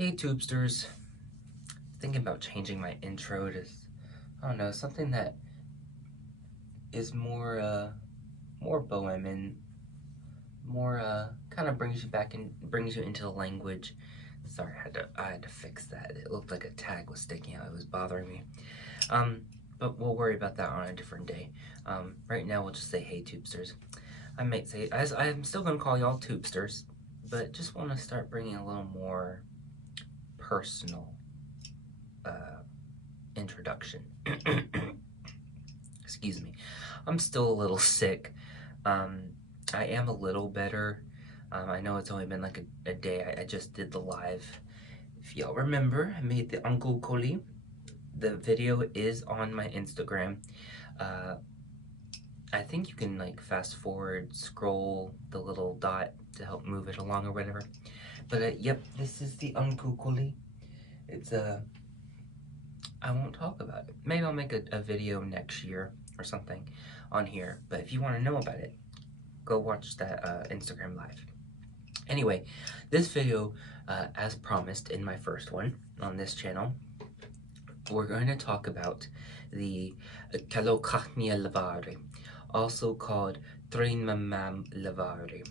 Hey Tubesters, thinking about changing my intro to, I don't know, something that is more bohemian, more, kind of brings you back and brings you into the language. Sorry, I had to fix that. It looked like a tag was sticking out. It was bothering me. Um, but we'll worry about that on a different day. Right now we'll just say, hey Tubesters. I might say, I'm still gonna call y'all Tubesters, but just want to start bringing a little more personal, introduction. Excuse me. I'm still a little sick. Um, I am a little better. I know it's only been like a day. I just did the live. If y'all remember, I made the Uncle Coli. The video is on my Instagram. Uh, I think you can like fast forward, scroll the little dot to help move it along or whatever. But yep, this is the Uncle Coli. It's I won't talk about it. Maybe I'll make a video next year or something on here. But if you want to know about it, go watch that Instagram live. Anyway, this video, as promised in my first one on this channel, we're going to talk about the Calocachnia levari, also called Trinmamam levari.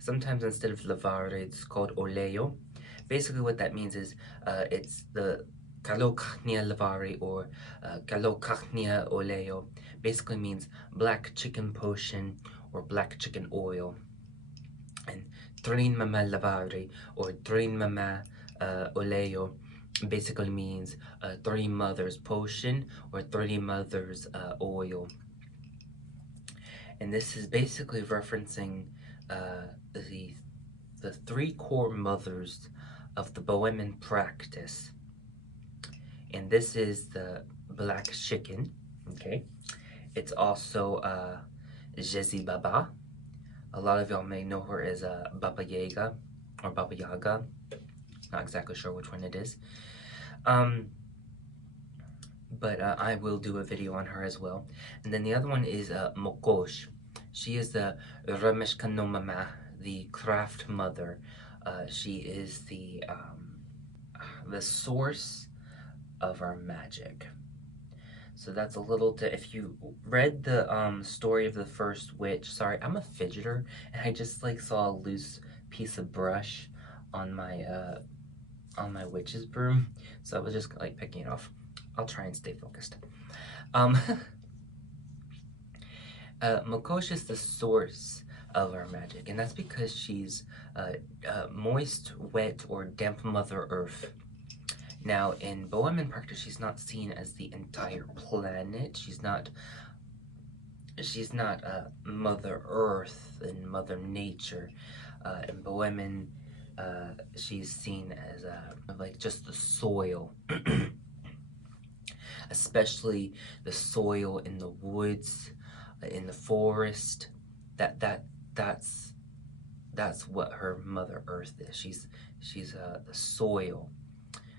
Sometimes instead of levari, it's called oleo. Basically what that means is it's the Calocachnia levari or Calocachnia oleo. Basically means black chicken potion or black chicken oil. And Trinmamam levari or Trinmamam oleo basically means Three Mothers potion or Three Mothers oil. And this is basically referencing the three core mothers of the Bohemian practice. And this is the black chicken, okay? It's also Jezi Baba. A lot of y'all may know her as Baba Yaga or Baba Yaga. Not exactly sure which one it is. But I will do a video on her as well. And then the other one is Mokosh. She is the Rameshkanomama, the craft mother. She is the source of our magic. So that's a little if you read the story of the first witch, sorry, I'm a fidgeter and I just like saw a loose piece of brush on my witch's broom, so I was just like picking it off. I'll try and stay focused. Mokosh is the source of our magic, and that's because she's moist, wet, or damp Mother Earth. Now, in Bohemian practice, she's not seen as the entire planet. She's not Mother Earth and Mother Nature. In Bohemian, she's seen as like just the soil, especially the soil in the woods, in the forest. That's what her Mother Earth is. She's the soil.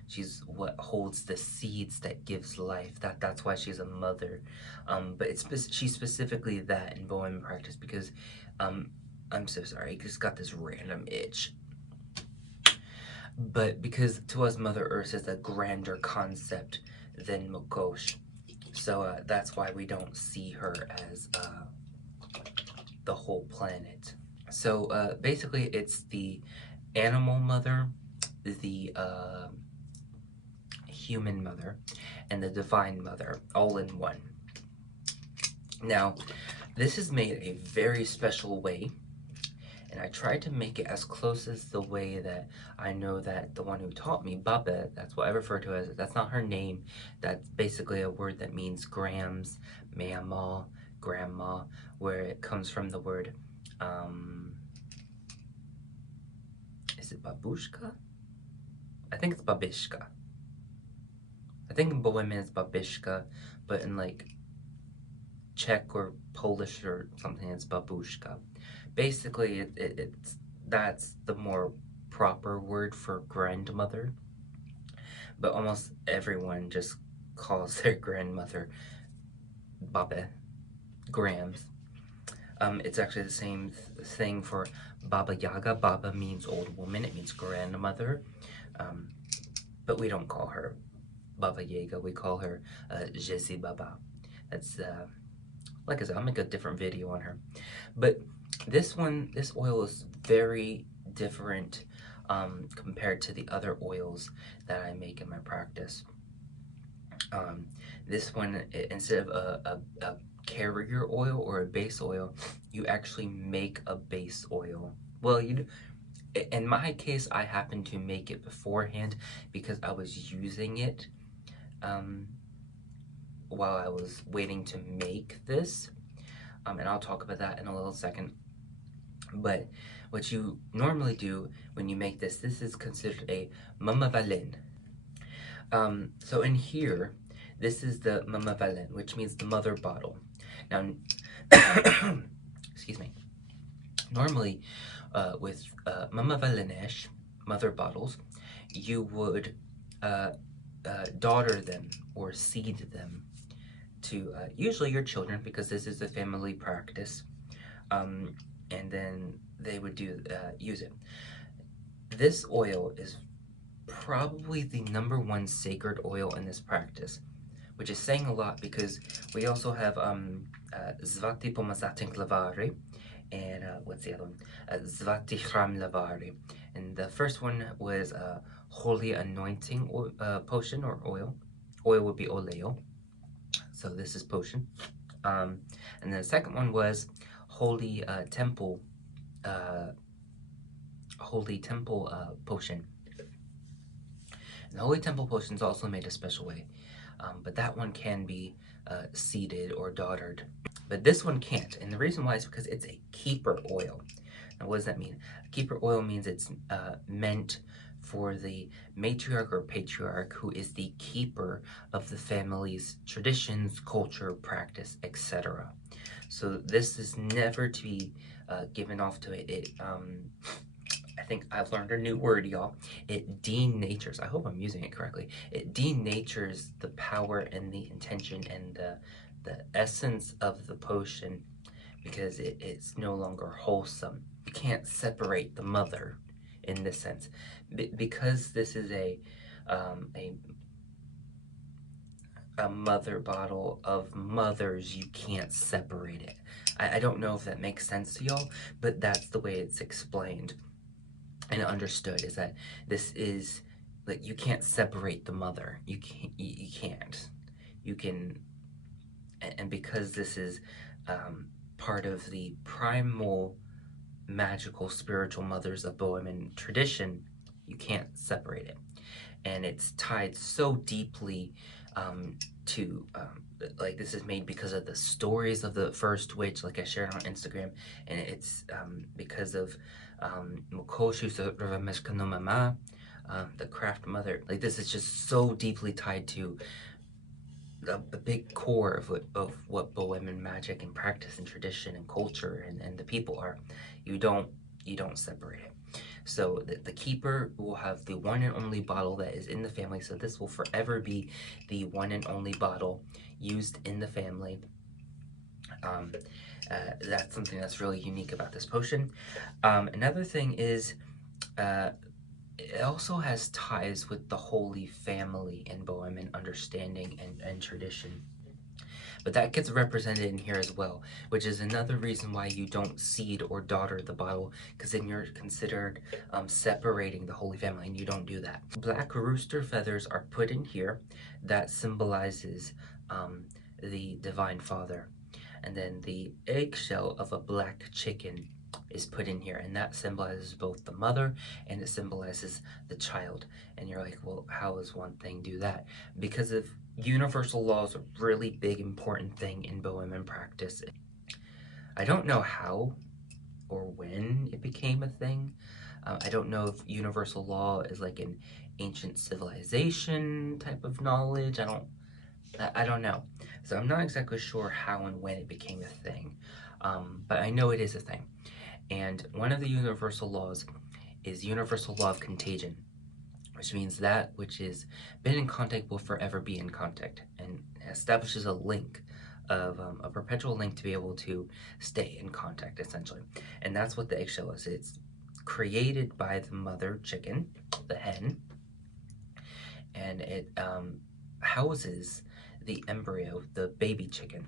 She's what holds the seeds that gives life. That's why she's a mother. But she's specifically that in Bohemian practice because I'm so sorry, I just got this random itch. But because to us Mother Earth is a grander concept than Mokosh, so that's why we don't see her as the whole planet. So basically it's the animal mother, the human mother, and the divine mother all in one. Now, this is made a very special way, and I tried to make it as close as the way that I know that the one who taught me, Baba, that's what I refer to as, that's not her name, that's basically a word that means grams, mama, grandma, where it comes from the word, is it babushka? I think it's babishka. I think in Bohemian it's babishka, but in like Czech or Polish or something it's babushka. Basically, that's the more proper word for grandmother, but almost everyone just calls their grandmother Baba, grams. It's actually the same thing for Baba Yaga. Baba means old woman, it means grandmother. but we don't call her Baba Yaga. We call her Jezi Baba. That's like I said, I'll make a different video on her. But this oil is very different compared to the other oils that I make in my practice. This one, instead of a carrier oil or a base oil, you actually make a base oil. Well, in my case, I happen to make it beforehand because I was using it while I was waiting to make this. And I'll talk about that in a little second. But what you normally do when you make this is considered a mamavalin. So in here, this is the mamavalin, which means the mother bottle. Now, excuse me. Normally, with mamavalinesh, mother bottles, you would daughter them or seed them to usually your children, because this is a family practice, and then they would use it. This oil is probably the #1 sacred oil in this practice, which is saying a lot because we also have Zvati Pomazatin Lavari, and what's the other one? Zvati Chram Lavari. And the first one was holy anointing potion or oil. Oil would be oleo. So this is potion. And then the second one was holy temple potion. And the holy temple potion is also made a special way, but that one can be seeded or daughtered. But this one can't, and the reason why is because it's a keeper oil. Now, what does that mean? A keeper oil means it's meant for the matriarch or patriarch who is the keeper of the family's traditions, culture, practice, etc. So this is never to be given off to it. I think I've learned a new word, y'all. It denatures. I hope I'm using it correctly. It denatures the power and the intention and the essence of the potion, because it's no longer wholesome. You can't separate the mother in this sense, because this is a mother bottle of mothers. You can't separate it. I don't know if that makes sense to y'all, but that's the way it's explained and understood, is that this is like, you can't separate the mother. You can't. You can, and because this is part of the primal magical spiritual mothers of Bohemian tradition, you can't separate it. And it's tied so deeply to like, this is made because of the stories of the first witch, like I shared on Instagram, and it's because of Mukoshu Mama, the craft mother. Like, this is just so deeply tied to the big core of what Bohemian magic and practice and tradition and culture and the people are. You don't separate it. So the keeper will have the one and only bottle that is in the family. So this will forever be the one and only bottle used in the family. That's something that's really unique about this potion. Another thing is it also has ties with the Holy Family in Bohemian understanding and tradition. But that gets represented in here as well, which is another reason why you don't seed or daughter the bottle, because then you're considered separating the Holy Family, and you don't do that. Black rooster feathers are put in here. That symbolizes the Divine Father. And then the eggshell of a black chicken is put in here, and that symbolizes both the mother and it symbolizes the child. And you're like, well, how does one thing do that? Because of universal law is a really big important thing in Bohemian practice. I don't know how or when it became a thing. I don't know if universal law is like an ancient civilization type of knowledge. I don't know. So I'm not exactly sure how and when it became a thing, but I know it is a thing. And one of the universal laws is universal law of contagion, which means that which is been in contact will forever be in contact, and establishes a link of a perpetual link to be able to stay in contact, essentially. And that's what the eggshell is. It's created by the mother chicken, the hen, and it houses the embryo, the baby chicken.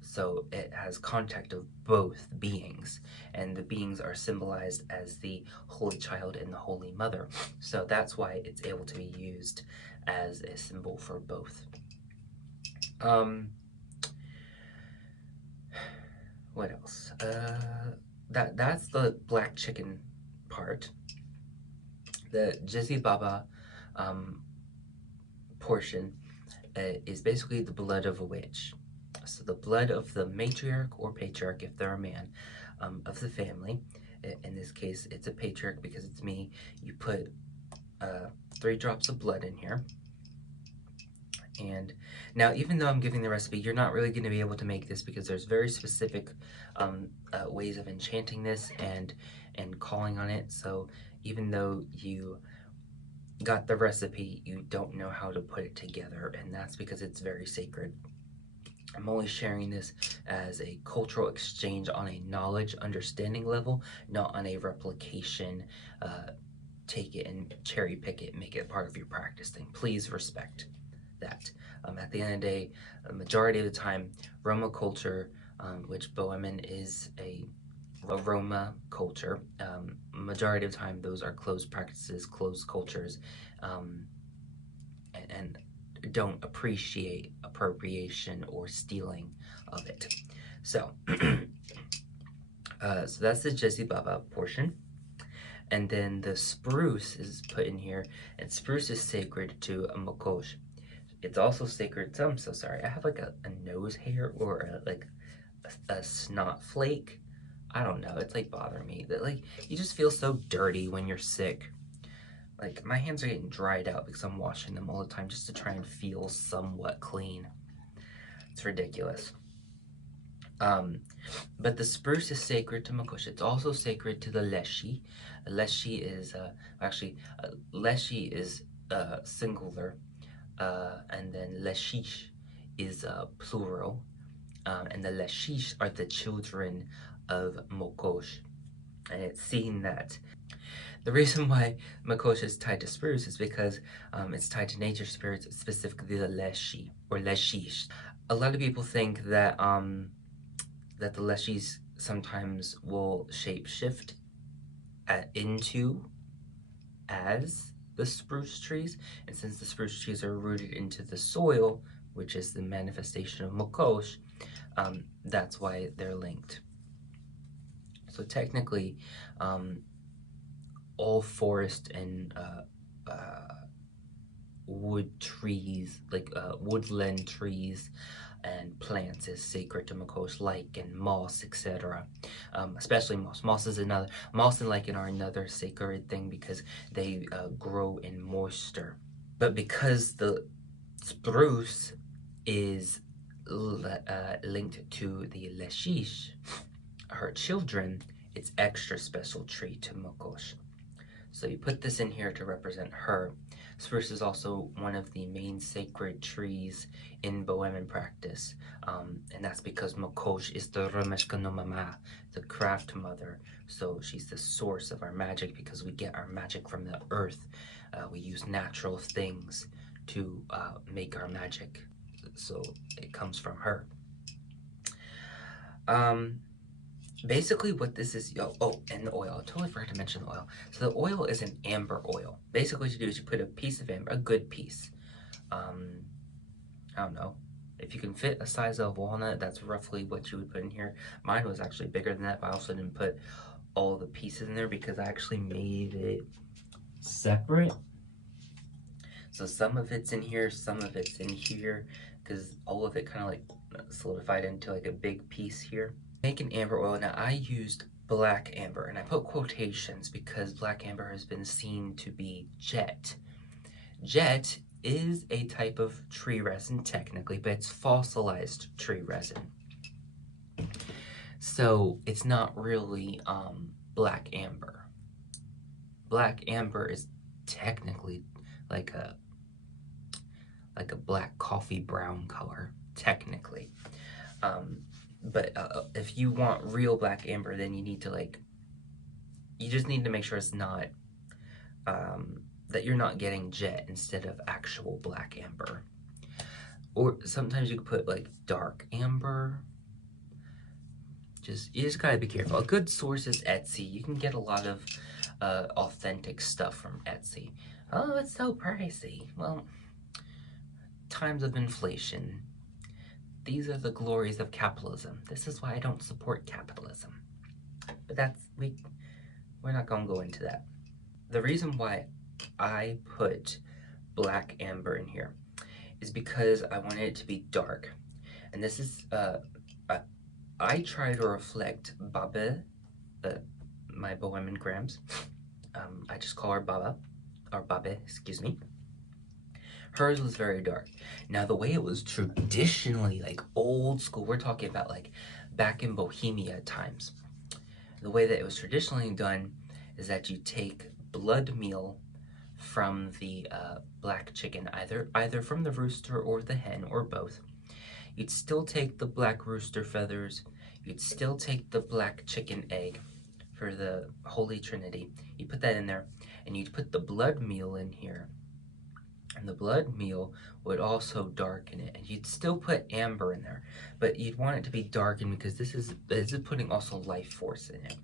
So it has contact of both beings, and the beings are symbolized as the Holy Child and the Holy Mother. So that's why it's able to be used as a symbol for both. What else? That's the black chicken part. The Jesse Baba portion is basically the blood of a witch. So the blood of the matriarch or patriarch, if they're a man, of the family. In this case, it's a patriarch because it's me. You put 3 drops of blood in here. And now, even though I'm giving the recipe, you're not really going to be able to make this because there's very specific ways of enchanting this and calling on it. So even though you got the recipe, you don't know how to put it together, and that's because it's very sacred. I'm only sharing this as a cultural exchange on a knowledge understanding level, not on a replication, take it and cherry pick it, make it part of your practice thing. Please respect that. At the end of the day, the majority of the time, Roma culture, which Bohemian is a Roma culture, majority of the time those are closed practices, closed cultures, and don't appreciate appropriation or stealing of it. So, so that's the Jesse Baba portion. And then the spruce is put in here, and spruce is sacred to a Mokosh. It's also sacred to, I'm so sorry, I have like a nose hair or a snot flake. I don't know, it's like bothering me. That like, you just feel so dirty when you're sick. Like, my hands are getting dried out because I'm washing them all the time just to try and feel somewhat clean. It's ridiculous. But the spruce is sacred to Makush. It's also sacred to the Leshi. Leshi is, Leshi is singular, and then Leshish is plural. And the Leshish are the children of Mokosh. And it's seen that the reason why Makosh is tied to spruce is because it's tied to nature spirits, specifically the Leshi or Leshish. A lot of people think that that the Leshis sometimes will shapeshift into as the spruce trees, and since the spruce trees are rooted into the soil, which is the manifestation of Makosh, that's why they're linked. So technically, all forest and wood trees, like woodland trees and plants is sacred to Makosh, lichen, moss, etc. Especially moss. Moss and lichen are another sacred thing because they grow in moisture. But because the spruce is linked to the Leshish, her children, it's extra special tree to Makosh. So you put this in here to represent her. Spruce is also one of the main sacred trees in Bohemian practice, and that's because Makosh is the Rameshka no Mama, the craft mother. So she's the source of our magic because we get our magic from the earth. We use natural things to make our magic, so it comes from her. Basically what this is, and the oil, I totally forgot to mention the oil. So the oil is an amber oil. Basically what you do is you put a piece of amber, a good piece. I don't know, if you can fit a size of walnut, that's roughly what you would put in here. Mine was actually bigger than that, but I also didn't put all the pieces in there because I actually made it separate. So some of it's in here, some of it's in here, because all of it kind of like solidified into like a big piece here. Make an amber oil. Now I used black amber, and I put quotations because black amber has been seen to be jet. Jet is a type of tree resin technically, but it's fossilized tree resin. So it's not really black amber. Black amber is technically like a black coffee brown color, technically. But if you want real black amber, then you need to you just need to make sure it's not that you're not getting jet instead of actual black amber. Or sometimes you could put like dark amber. You just gotta be careful. A good source is Etsy. You can get a lot of authentic stuff from Etsy. Oh, it's so pricey. Well, times of inflation. These are the glories of capitalism. This is why I don't support capitalism. But we're not gonna go into that. The reason why I put black amber in here is because I wanted it to be dark. And this is, I try to reflect Baba, my Bohemian Grams. I just call her Baba, or Babe, excuse me. Hers was very dark. Now, the way it was traditionally, like old school, we're talking about like back in Bohemia times. The way that it was traditionally done is that you take blood meal from the black chicken, either from the rooster or the hen or both. You'd still take the black rooster feathers. You'd still take the black chicken egg for the Holy Trinity. You put that in there, and you'd put the blood meal in here. And the blood meal would also darken it. And you'd still put amber in there, but you'd want it to be darkened because this is putting also life force in it.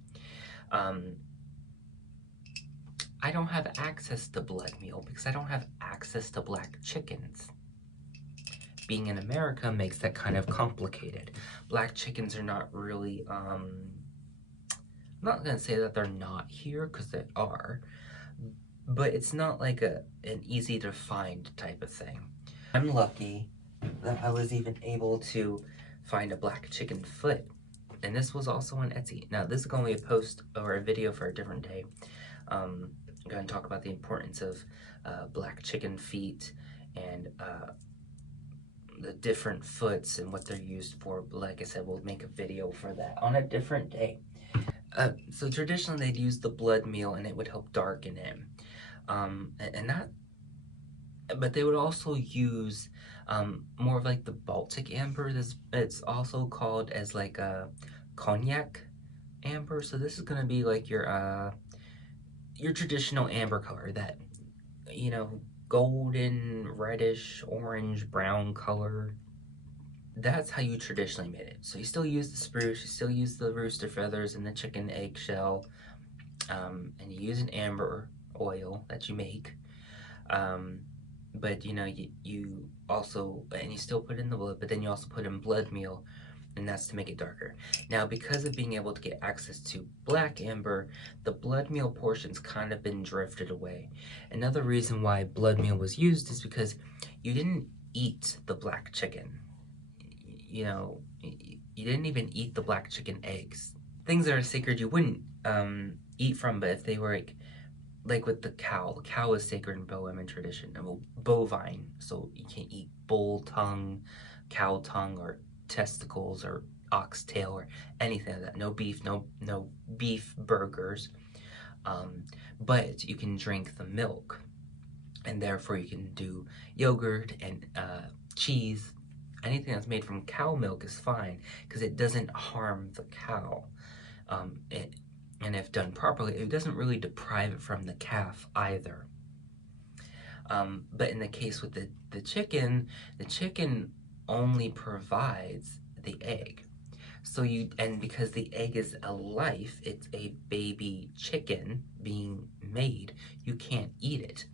I don't have access to blood meal because I don't have access to black chickens. Being in America makes that kind of complicated. Black chickens are not really, I'm not gonna say that they're not here, because they are, but it's not like an easy to find type of thing. I'm lucky that I was even able to find a black chicken foot, and this was also on Etsy. Now, this is gonna be a post or a video for a different day. I'm gonna talk about the importance of black chicken feet and the different foots and what they're used for. Like I said, we'll make a video for that on a different day. So traditionally they'd use the blood meal and it would help darken it. But they would also use more of like the Baltic amber. It's also called as like a cognac amber. So this is gonna be like your traditional amber color, that, you know, golden, reddish, orange, brown color. That's how you traditionally made it. So you still use the spruce, you still use the rooster feathers and the chicken eggshell, and you use an amber oil that you make. But you know, you also, and you still put in the blood, but then you also put in blood meal, and that's to make it darker. Now, because of being able to get access to black amber, the blood meal portion's kind of been drifted away. Another reason why blood meal was used is because you didn't eat the black chicken. You know, you didn't even eat the black chicken eggs. Things that are sacred you wouldn't eat from, but if they were like with the cow is sacred in Bohemian tradition. Well, bovine, so you can't eat bull tongue, cow tongue, or testicles, or oxtail, or anything like that. No beef, no beef burgers. But you can drink the milk, and therefore you can do yogurt and cheese. Anything that's made from cow milk is fine because it doesn't harm the cow. And if done properly, it doesn't really deprive it from the calf either. But in the case with the chicken only provides the egg. So and because the egg is a life, it's a baby chicken being made, you can't eat it.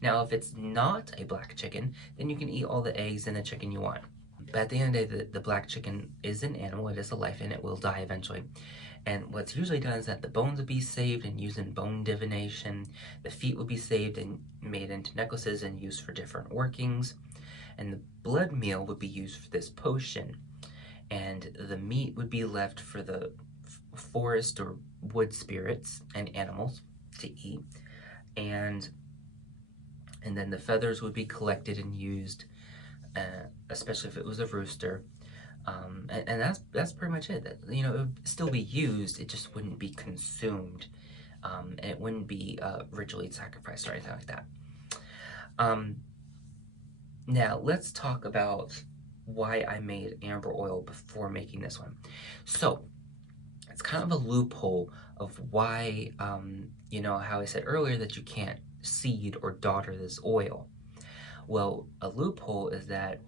Now, if it's not a black chicken, then you can eat all the eggs in the chicken you want. But at the end of the day, the black chicken is an animal, it is a life, and it will die eventually. And what's usually done is that the bones would be saved and used in bone divination. The feet would be saved and made into necklaces and used for different workings. And the blood meal would be used for this potion. And the meat would be left for the forest or wood spirits and animals to eat. And then the feathers would be collected and used, especially if it was a rooster. And that's pretty much it. You know, it would still be used, it just wouldn't be consumed, and it wouldn't be ritually sacrificed or anything like that. Now let's talk about why I made amber oil before making this one. So it's kind of a loophole of why, you know, how I said earlier that you can't seed or daughter this oil. Well, a loophole is that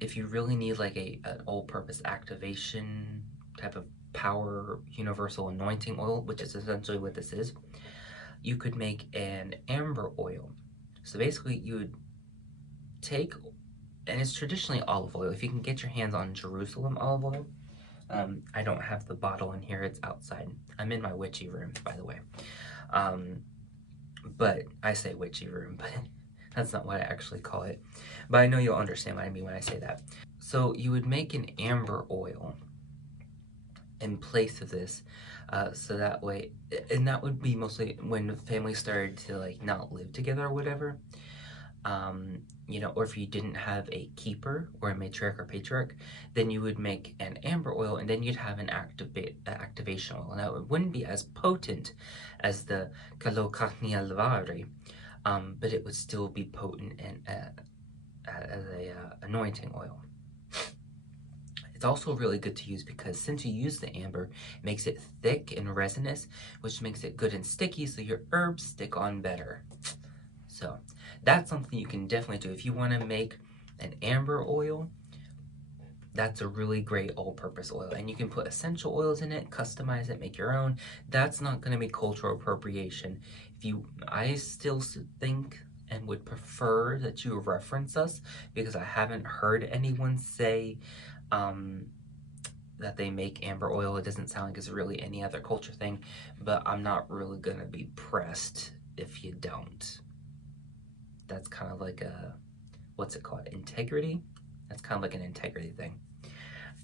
if you really need like an all-purpose activation type of power universal anointing oil, which is essentially what this is, you could make an amber oil. So basically you would take, and it's traditionally olive oil. If you can get your hands on Jerusalem olive oil, I don't have the bottle in here, it's outside. I'm in my witchy room, by the way. But I say witchy room, but that's not what I actually call it. But I know you'll understand what I mean when I say that. So you would make an amber oil in place of this, so that way, and that would be mostly when the family started to like not live together or whatever. You know, or if you didn't have a keeper or a matriarch or patriarch, then you would make an amber oil, and then you'd have an activation oil. Now, it wouldn't be as potent as the Kalokahni Alvari, but it would still be potent and as a anointing oil. It's also really good to use because since you use the amber, it makes it thick and resinous, which makes it good and sticky, so your herbs stick on better. So that's something you can definitely do. If you want to make an amber oil, that's a really great all-purpose oil. And you can put essential oils in it, customize it, make your own. That's not going to be cultural appropriation. I still think and would prefer that you reference us, because I haven't heard anyone say that they make amber oil. It doesn't sound like it's really any other culture thing, but I'm not really going to be pressed if you don't. That's kind of like a, what's it called? Integrity? That's kind of like an integrity thing.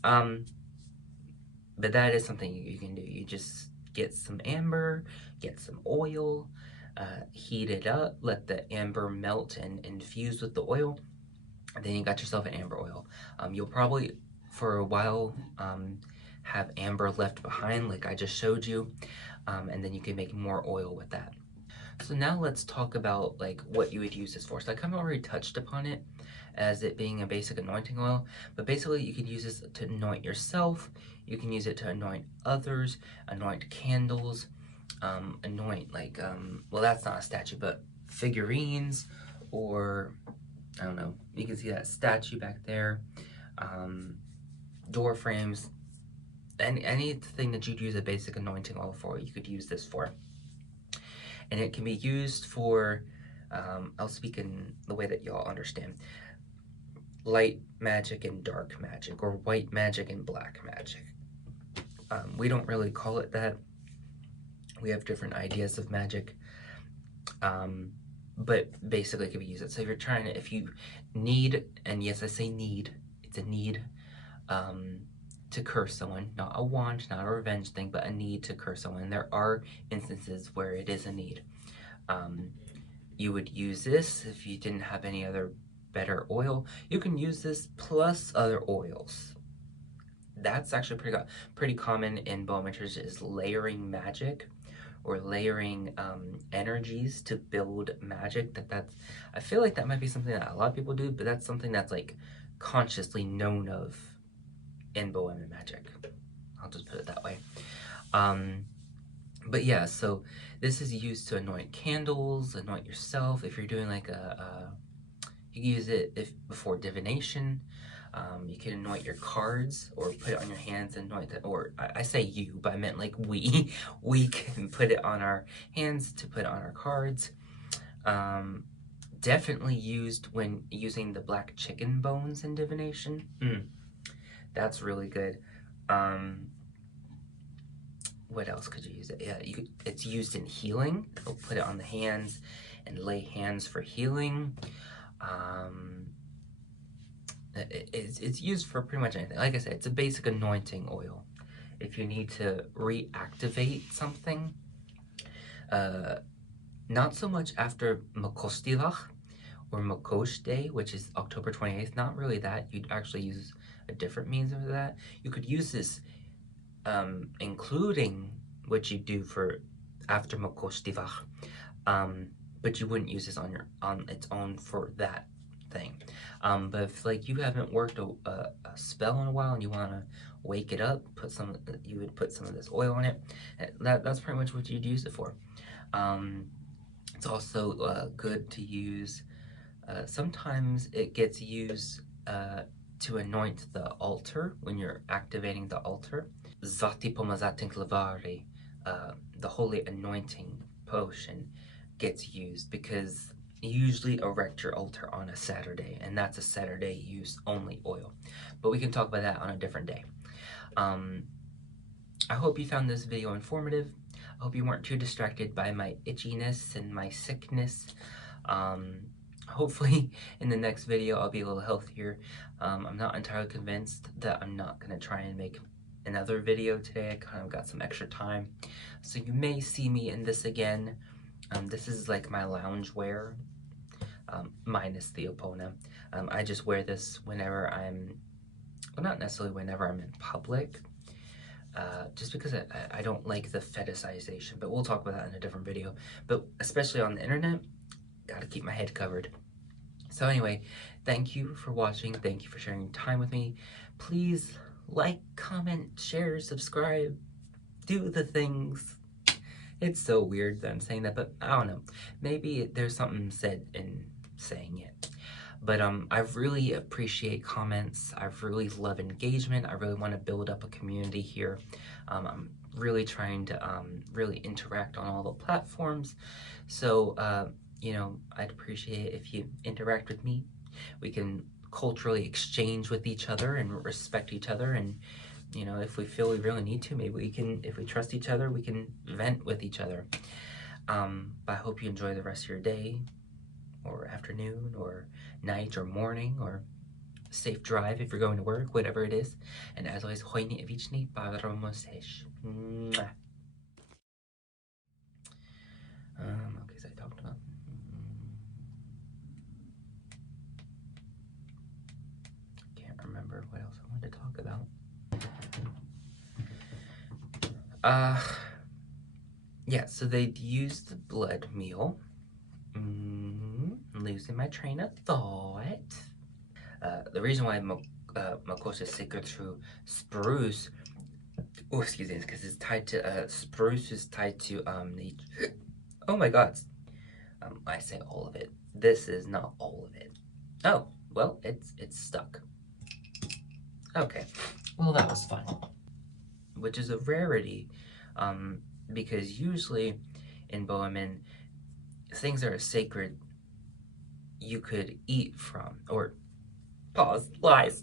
But that is something you can do. You just get some amber, get some oil, heat it up, let the amber melt and infuse with the oil, and then you got yourself an amber oil. You'll probably, for a while, have amber left behind like I just showed you, and then you can make more oil with that. So now let's talk about like what you would use this for. So I kind of already touched upon it as it being a basic anointing oil, but basically you can use this to anoint yourself, you can use it to anoint others, anoint candles, anoint like, well, that's not a statue, but figurines, or I don't know, you can see that statue back there, door frames, and anything that you'd use a basic anointing oil for, you could use this for. And it can be used for, I'll speak in the way that y'all understand, light magic and dark magic, or white magic and black magic. We don't really call it that. We have different ideas of magic, but basically it can be used. So if you're trying to, if you need, and yes, I say need, it's a need, to curse someone, not a want, not a revenge thing, but a need to curse someone. There are instances where it is a need. You would use this if you didn't have any other better oil. You can use this plus other oils. That's actually pretty common in Bowminters, is layering magic, or layering energies to build magic. I feel like that might be something that a lot of people do, but that's something that's like consciously known of in Bohemian magic. I'll just put it that way. But yeah, so this is used to anoint candles, anoint yourself. If you're doing like you can use it before divination. You can anoint your cards, or put it on your hands and anoint it. Or I say you, but I meant like we. We can put it on our hands to put on our cards. Definitely used when using the black chicken bones in divination. That's really good. What else could you use it? Yeah, it's used in healing. They'll put it on the hands and lay hands for healing. It's used for pretty much anything. Like I said, it's a basic anointing oil. If you need to reactivate something, not so much after Makostilach or Makosh Day, which is October 28th. Not really that. You'd actually use a different means of that. You could use this, including what you do for after Makosh Divach, but you wouldn't use this on its own for that thing. But if like you haven't worked a spell in a while and you want to wake it up, you would put some of this oil on it. That's pretty much what you'd use it for. It's also good to use. Sometimes it gets used to anoint the altar when you're activating the altar. Zati Pomazatin Klavari, the holy anointing potion, gets used because you usually erect your altar on a Saturday, and that's a Saturday use only oil. But we can talk about that on a different day. I hope you found this video informative. I hope you weren't too distracted by my itchiness and my sickness. Hopefully in the next video I'll be a little healthier. I'm not entirely convinced that I'm not going to try and make another video today. I kind of got some extra time. So you may see me in this again. This is like my lounge wear, minus the Epona. I just wear this whenever I'm, well, not necessarily whenever I'm in public. Just because I don't like the fetishization, but we'll talk about that in a different video. But especially on the internet, gotta keep my head covered. So anyway, thank you for watching. Thank you for sharing time with me. Please like, comment, share, subscribe, do the things. It's so weird that I'm saying that, but I don't know. Maybe there's something said in saying it. But I really appreciate comments. I really love engagement. I really want to build up a community here. I'm really trying to really interact on all the platforms. So, you know, I'd appreciate it if you interact with me. We can culturally exchange with each other and respect each other. And, you know, if we feel we really need to, maybe we can, if we trust each other, we can vent with each other. But I hope you enjoy the rest of your day, or afternoon, or night, or morning, or safe drive if you're going to work, whatever it is. And as always, hojnie wieczny Paromosesz. Okay, so I talked about. Can't remember what else I wanted to talk about. Yeah, so they used the blood meal. Losing my train of thought. The reason why Makosha is sacred through spruce, oh, excuse me, is because it's tied to, spruce is tied to, nature. Oh my god. I say all of it. This is not all of it. Oh, well, it's stuck. Okay, well, that was fun. Which is a rarity, because usually in Bohemian, things that are sacred you could eat from, or pause, lies.